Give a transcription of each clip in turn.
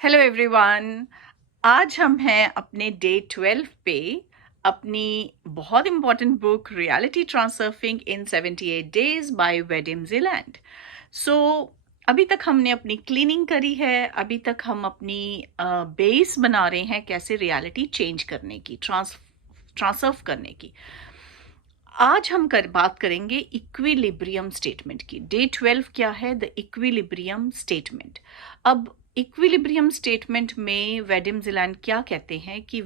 Hello everyone. आज हम हैं अपने डे 12 पे अपनी बहुत important book Reality Transurfing in 78 days by Vadim Zeland. So अभी तक हमने अपनी क्लीनिंग करी है, अभी तक हम अपनी बेस बना रहे हैं कैसे रियलिटी चेंज करने की, ट्रांसर्फ करने की। आज हम बात करेंगे इक्विलिब्रियम स्टेटमेंट की। डे 12 क्या है? The equilibrium statement. अब इक्विलिब्रियम स्टेटमेंट में वेडिम जिलैंड क्या कहते हैं कि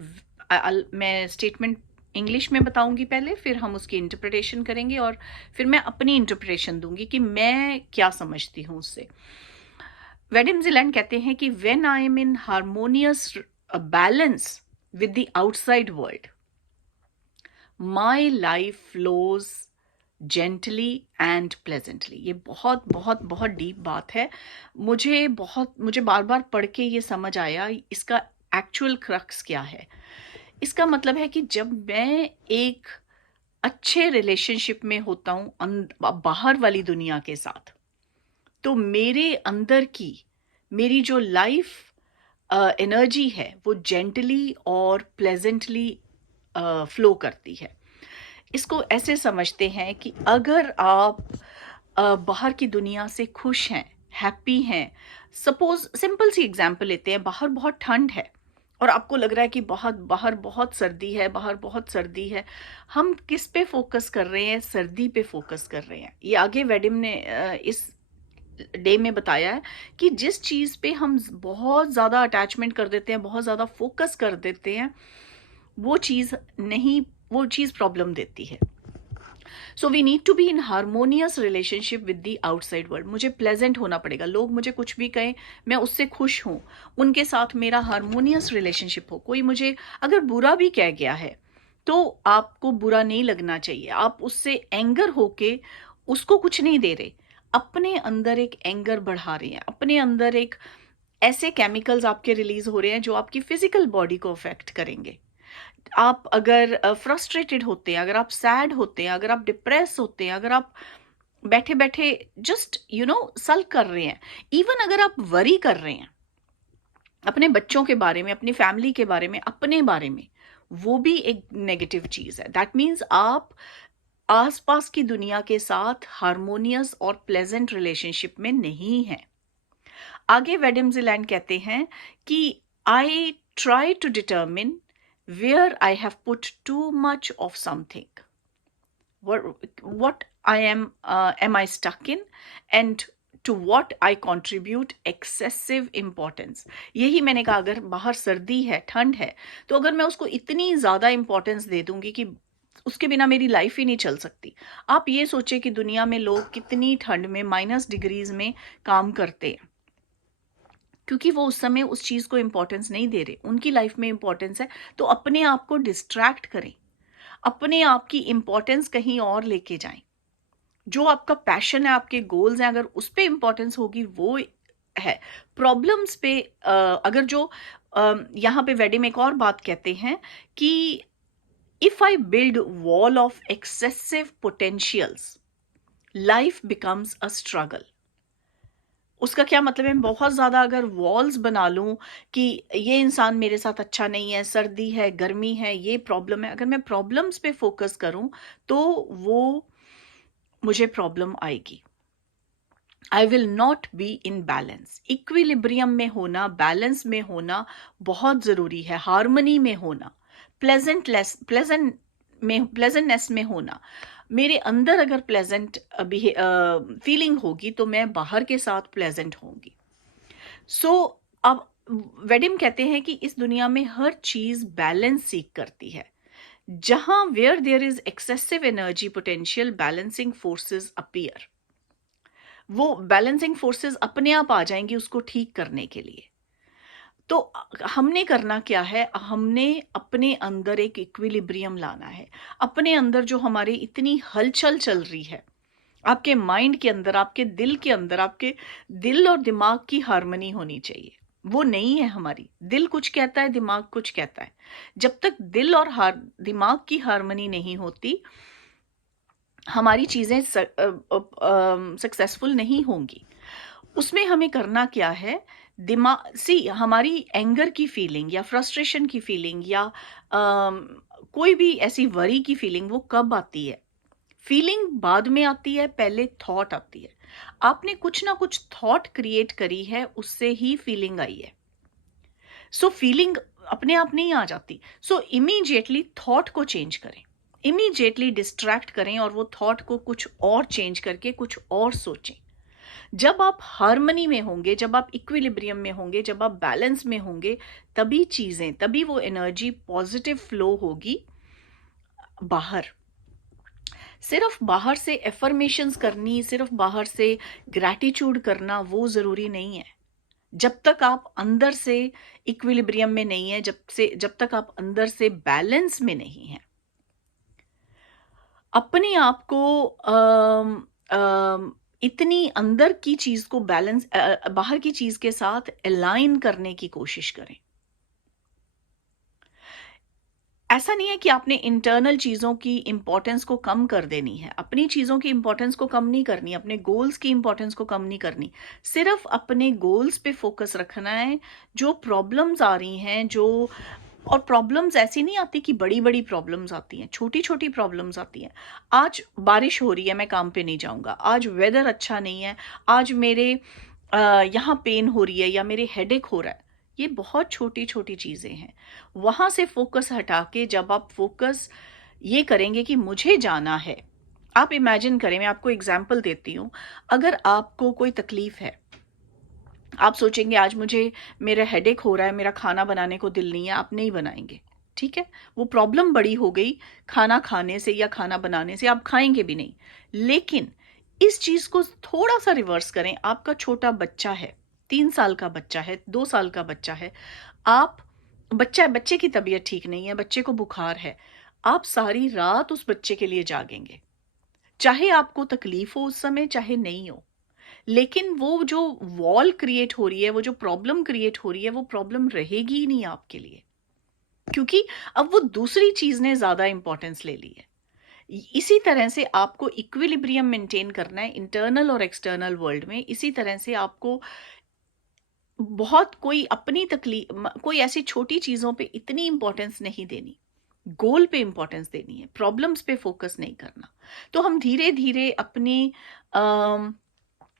मैं स्टेटमेंट इंग्लिश में बताऊंगी पहले, फिर हम उसकी इंटरप्रिटेशन करेंगे और फिर मैं अपनी इंटरप्रिटेशन दूंगी कि मैं क्या समझती हूँ उससे। वेडिम जिलैंड कहते हैं कि when I am in harmonious balance with the outside world, my life flows gently and pleasantly. ये बहुत बहुत बहुत डीप बात है। मुझे बार बार पढ़ के ये समझ आया इसका एक्चुअल क्रक्स क्या है। इसका मतलब है कि जब मैं एक अच्छे रिलेशनशिप में होता हूँ बाहर वाली दुनिया के साथ, तो मेरे अंदर की मेरी जो लाइफ एनर्जी है वो जेंटली और प्लेजेंटली फ्लो करती है। इसको ऐसे समझते हैं कि अगर आप बाहर की दुनिया से खुश हैं, हैप्पी हैं, सपोज सिंपल सी एग्जांपल लेते हैं, बाहर बहुत ठंड है और आपको लग रहा है कि बाहर बहुत सर्दी है, बाहर बहुत सर्दी है। हम किस पे फोकस कर रहे हैं? सर्दी पे फोकस कर रहे हैं। ये आगे वेडिम ने इस डे में बताया है कि जिस चीज़ पे हम बहुत ज़्यादा अटैचमेंट कर देते हैं, बहुत ज़्यादा फोकस कर देते हैं, वो चीज़ नहीं, वो चीज़ प्रॉब्लम देती है। So we need to be in harmonious relationship with the outside world. मुझे प्लेजेंट होना पड़ेगा। लोग मुझे कुछ भी कहें, मैं उससे खुश हूँ, उनके साथ मेरा हार्मोनियस रिलेशनशिप हो। कोई मुझे अगर बुरा भी कह गया है तो आपको बुरा नहीं लगना चाहिए। आप उससे एंगर होके उसको कुछ नहीं दे रहे, अपने अंदर एक एंगर बढ़ा रहे हैं, अपने अंदर एक ऐसे केमिकल्स आपके रिलीज हो रहे हैं जो आपकी फिजिकल बॉडी को अफेक्ट करेंगे। आप अगर फ्रस्ट्रेटेड होते हैं, अगर आप सैड होते हैं, अगर आप डिप्रेस होते हैं, अगर आप बैठे बैठे जस्ट सल्क कर रहे हैं, इवन अगर आप वरी कर रहे हैं अपने बच्चों के बारे में, अपनी फैमिली के बारे में, अपने बारे में, वो भी एक नेगेटिव चीज है। दैट मीन्स आप आसपास की दुनिया के साथ हार्मोनियस और प्लेजेंट रिलेशनशिप में नहीं है। आगे वेडिम जिलैंड कहते हैं कि I try to determine where I have put too much of something. What am I stuck in, and to what I contribute excessive importance. यही मैंने कहा, अगर बाहर सर्दी है, ठंड है, तो अगर मैं उसको इतनी ज़्यादा इंपॉर्टेंस दे दूंगी कि उसके बिना मेरी लाइफ ही नहीं चल सकती। आप ये सोचे कि दुनिया में लोग कितनी ठंड में -डिग्रीज में काम करते हैं, क्योंकि वो उस समय उस चीज़ को इंपॉर्टेंस नहीं दे रहे, उनकी लाइफ में इंपॉर्टेंस है। तो अपने आप को डिस्ट्रैक्ट करें, अपने आप की इंपॉर्टेंस कहीं और लेके जाएं। जो आपका पैशन है, आपके गोल्स हैं, अगर उस पे इंपॉर्टेंस होगी वो है। प्रॉब्लम्स पे अगर जो यहाँ पे वेडिम एक और बात कहते हैं कि if I build wall of excessive potentials, life becomes a struggle. उसका क्या मतलब है? बहुत ज़्यादा अगर वॉल्स बना लूँ कि ये इंसान मेरे साथ अच्छा नहीं है, सर्दी है, गर्मी है, ये प्रॉब्लम है, अगर मैं प्रॉब्लम्स पे फोकस करूँ तो वो मुझे प्रॉब्लम आएगी। I will not be in balance. Equilibrium में होना, बैलेंस में होना बहुत ज़रूरी है, हार्मनी में होना, प्लेजेंटनेस में होना। मेरे अंदर अगर प्लेजेंट फीलिंग होगी तो मैं बाहर के साथ प्लेजेंट होंगी। सो अब वेडिम कहते हैं कि इस दुनिया में हर चीज बैलेंस सीख करती है। जहां where there is excessive energy potential, balancing forces appear. वो बैलेंसिंग फोर्सेस अपने आप आ जाएंगी उसको ठीक करने के लिए। तो हमने करना क्या है? हमने अपने अंदर एक इक्विलिब्रियम लाना है। अपने अंदर जो हमारी इतनी हलचल चल रही है, आपके माइंड के अंदर, आपके दिल के अंदर, आपके दिल और दिमाग की हार्मनी होनी चाहिए। वो नहीं है हमारी। दिल कुछ कहता है, दिमाग कुछ कहता है। जब तक दिल और दिमाग की हार्मनी नहीं होती, हमारी चीजें सक्सेसफुल नहीं होंगी। उसमें हमें करना क्या है? हमारी एंगर की फीलिंग या फ्रस्ट्रेशन की फीलिंग या कोई भी ऐसी वरी की फीलिंग वो कब आती है? फीलिंग बाद में आती है, पहले थॉट आती है। आपने कुछ ना कुछ थॉट क्रिएट करी है, उससे ही फीलिंग आई है। सो फीलिंग अपने आप नहीं आ जाती। सो इमीडिएटली थॉट को चेंज करें, इमीडिएटली डिस्ट्रैक्ट करें और वो थॉट को कुछ और चेंज करके कुछ और सोचें। जब आप हार्मनी में होंगे, जब आप इक्विलिब्रियम में होंगे, जब आप बैलेंस में होंगे, तभी वो एनर्जी पॉजिटिव फ्लो होगी बाहर। सिर्फ बाहर से एफर्मेशंस करनी, सिर्फ बाहर से ग्रैटिट्यूड करना वो जरूरी नहीं है। जब तक आप अंदर से इक्विलिब्रियम में नहीं है, जब तक आप अंदर से बैलेंस में नहीं है, अपने आप को इतनी अंदर की चीज को बैलेंस बाहर की चीज के साथ अलाइन करने की कोशिश करें। ऐसा नहीं है कि आपने इंटरनल चीजों की इंपॉर्टेंस को कम कर देनी है, अपनी चीजों की इंपॉर्टेंस को कम नहीं करनी, अपने गोल्स की इंपॉर्टेंस को कम नहीं करनी। सिर्फ अपने गोल्स पे फोकस रखना है। जो प्रॉब्लम्स आ रही हैं, और प्रॉब्लम्स ऐसी नहीं आती कि बड़ी बड़ी प्रॉब्लम्स आती हैं, छोटी छोटी प्रॉब्लम्स आती हैं। आज बारिश हो रही है, मैं काम पे नहीं जाऊंगा। आज वेदर अच्छा नहीं है, आज मेरे यहाँ पेन हो रही है या मेरे हेडेक हो रहा है। ये बहुत छोटी छोटी चीजें हैं। वहां से फोकस हटा के जब आप फोकस ये करेंगे कि मुझे जाना है, आप इमेजिन करें, मैं आपको एग्जाम्पल देती हूँ। अगर आपको कोई तकलीफ है, आप सोचेंगे आज मुझे मेरा हेडेक हो रहा है, मेरा खाना बनाने को दिल नहीं है, आप नहीं बनाएंगे। ठीक है, वो प्रॉब्लम बड़ी हो गई खाना खाने से या खाना बनाने से, आप खाएंगे भी नहीं। लेकिन इस चीज को थोड़ा सा रिवर्स करें। आपका छोटा बच्चा है, 3 साल का बच्चा है, 2 साल का बच्चा है। आप बच्चे की तबीयत ठीक नहीं है, बच्चे को बुखार है। आप सारी रात उस बच्चे के लिए जागेंगे, चाहे आपको तकलीफ हो उस समय, चाहे नहीं हो। लेकिन वो जो वॉल क्रिएट हो रही है, वो जो प्रॉब्लम क्रिएट हो रही है, वो प्रॉब्लम रहेगी ही नहीं आपके लिए, क्योंकि अब वो दूसरी चीज ने ज्यादा इंपॉर्टेंस ले ली है। इसी तरह से आपको इक्विलिब्रियम मेंटेन करना है इंटरनल और एक्सटर्नल वर्ल्ड में। इसी तरह से आपको बहुत कोई ऐसी छोटी चीजों पे इतनी इंपॉर्टेंस नहीं देनी, गोल पे इंपॉर्टेंस देनी है, प्रॉब्लम्स पे फोकस नहीं करना। तो हम धीरे धीरे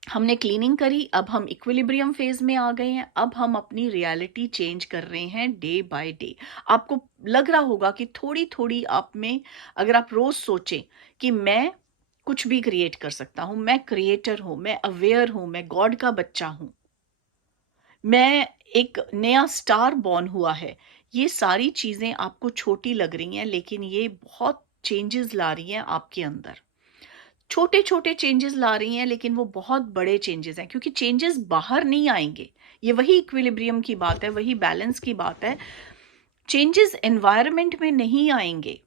हमने क्लीनिंग करी, अब हम इक्विलिब्रियम फेज में आ गए हैं। अब हम अपनी रियलिटी चेंज कर रहे हैं डे बाय डे। आपको लग रहा होगा कि थोड़ी थोड़ी आप में, अगर आप रोज सोचें कि मैं कुछ भी क्रिएट कर सकता हूं, मैं क्रिएटर हूं, मैं अवेयर हूं, मैं गॉड का बच्चा हूं, मैं एक नया स्टार बॉर्न हुआ है। ये सारी चीजें आपको छोटी लग रही हैं, लेकिन ये बहुत चेंजेस ला रही हैं आपके अंदर। छोटे छोटे चेंजेस ला रही हैं, लेकिन वो बहुत बड़े चेंजेस हैं, क्योंकि चेंजेस बाहर नहीं आएंगे। ये वही इक्विलिब्रियम की बात है, वही बैलेंस की बात है। चेंजेस एनवायरनमेंट में नहीं आएंगे,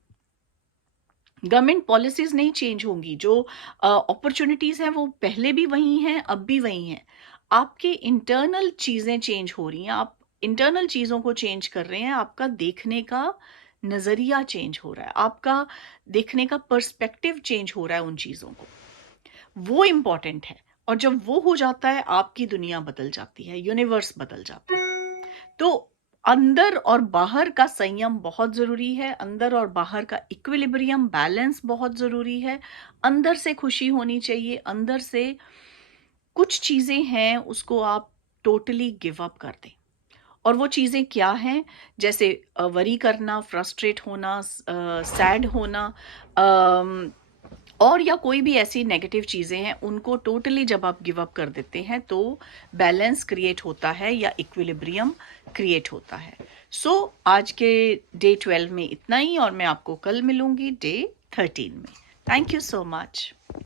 गवर्नमेंट पॉलिसीज नहीं चेंज होंगी, जो अपॉर्चुनिटीज हैं वो पहले भी वही हैं, अब भी वही हैं। आपके इंटरनल चीजें चेंज हो रही हैं, आप इंटरनल चीजों को चेंज कर रहे हैं। आपका देखने का नजरिया चेंज हो रहा है, आपका देखने का पर्सपेक्टिव चेंज हो रहा है उन चीजों को। वो इंपॉर्टेंट है। और जब वो हो जाता है, आपकी दुनिया बदल जाती है, यूनिवर्स बदल जाता है। तो अंदर और बाहर का संयम बहुत जरूरी है, अंदर और बाहर का इक्विलिब्रियम बैलेंस बहुत जरूरी है। अंदर से खुशी होनी चाहिए, अंदर से कुछ चीजें हैं उसको आप टोटली गिव अप कर दें। और वो चीजें क्या हैं? जैसे वरी करना, फ्रस्ट्रेट होना, सैड होना, और या कोई भी ऐसी नेगेटिव चीजें हैं, उनको टोटली जब आप गिव अप कर देते हैं तो बैलेंस क्रिएट होता है या इक्विलिब्रियम क्रिएट होता है। सो आज के डे 12 में इतना ही, और मैं आपको कल मिलूंगी डे 13 में। Thank you so much.